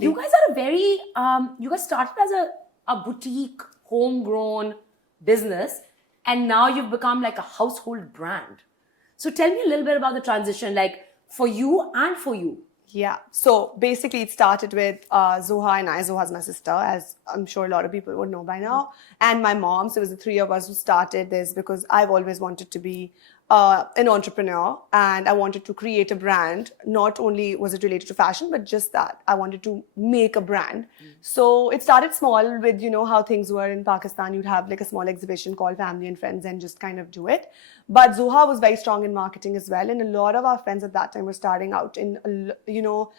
You guys are a very, you guys started as a boutique, homegrown business, and now you've become like a household brand. So tell me a little bit about the transition, like for you and for you. Yeah. So basically it started with Zoha and I. Zoha's my sister, as I'm sure a lot of people would know by now. And my mom. So it was the three of us who started this because I've always wanted to be an entrepreneur and I wanted to create a brand. Not only was it related to fashion, but just that I wanted to make a brand. So it started small with, you know, how things were in Pakistan. You'd have like a small exhibition called Family and Friends and just kind of do it. But Zoha was very strong in marketing as well. And a lot of our friends at that time were starting out in, you know,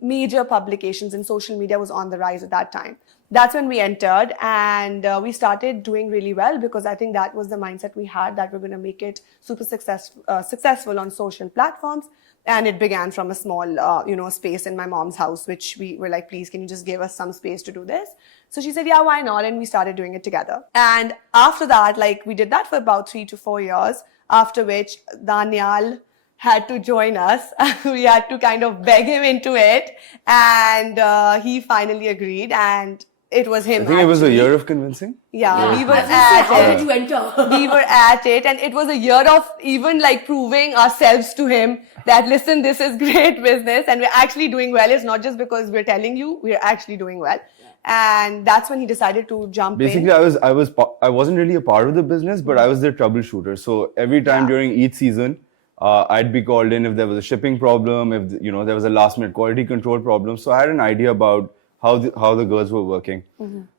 major publications, and social media was on the rise at that time. That's when we entered, and we started doing really well because I think that was the mindset we had, that we're going to make it super successful on social platforms. And it began from a small, you know, space in my mom's house, which we were like, please, can you just give us some space to do this? So she said, yeah, why not? And we started doing it together. And after that, like we did that for about 3 to 4 years, after which Daniyal had to join us. We had to kind of beg him into it, and he finally agreed, and it was him. I think it was a year of convincing. Yeah, we were How at did you enter? we were at it, and it was a year of even like proving ourselves to him that, listen, this is great business and we're actually doing well. It's not just because we're telling you, we're actually doing well. And that's when he decided to jump Basically, in. I wasn't really a part of the business, but I was their troubleshooter. So every time during each season, I'd be called in if there was a shipping problem, if there was a last minute quality control problem. So I had an idea about how the girls were working.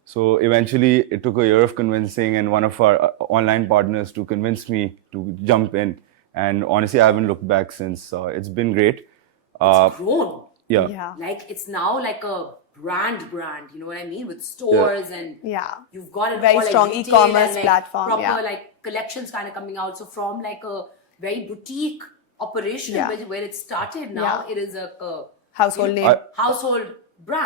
So eventually it took a year of convincing and one of our online partners to convince me to jump in. And honestly, I haven't looked back since. It's been great. It's grown. Yeah. Like it's now like a brand, you know what I mean? With stores and you've got it very all, strong like, e-commerce and, like, platform. Proper like collections kind of coming out. So from like a very boutique operation where it started, now it is a household name. household brand.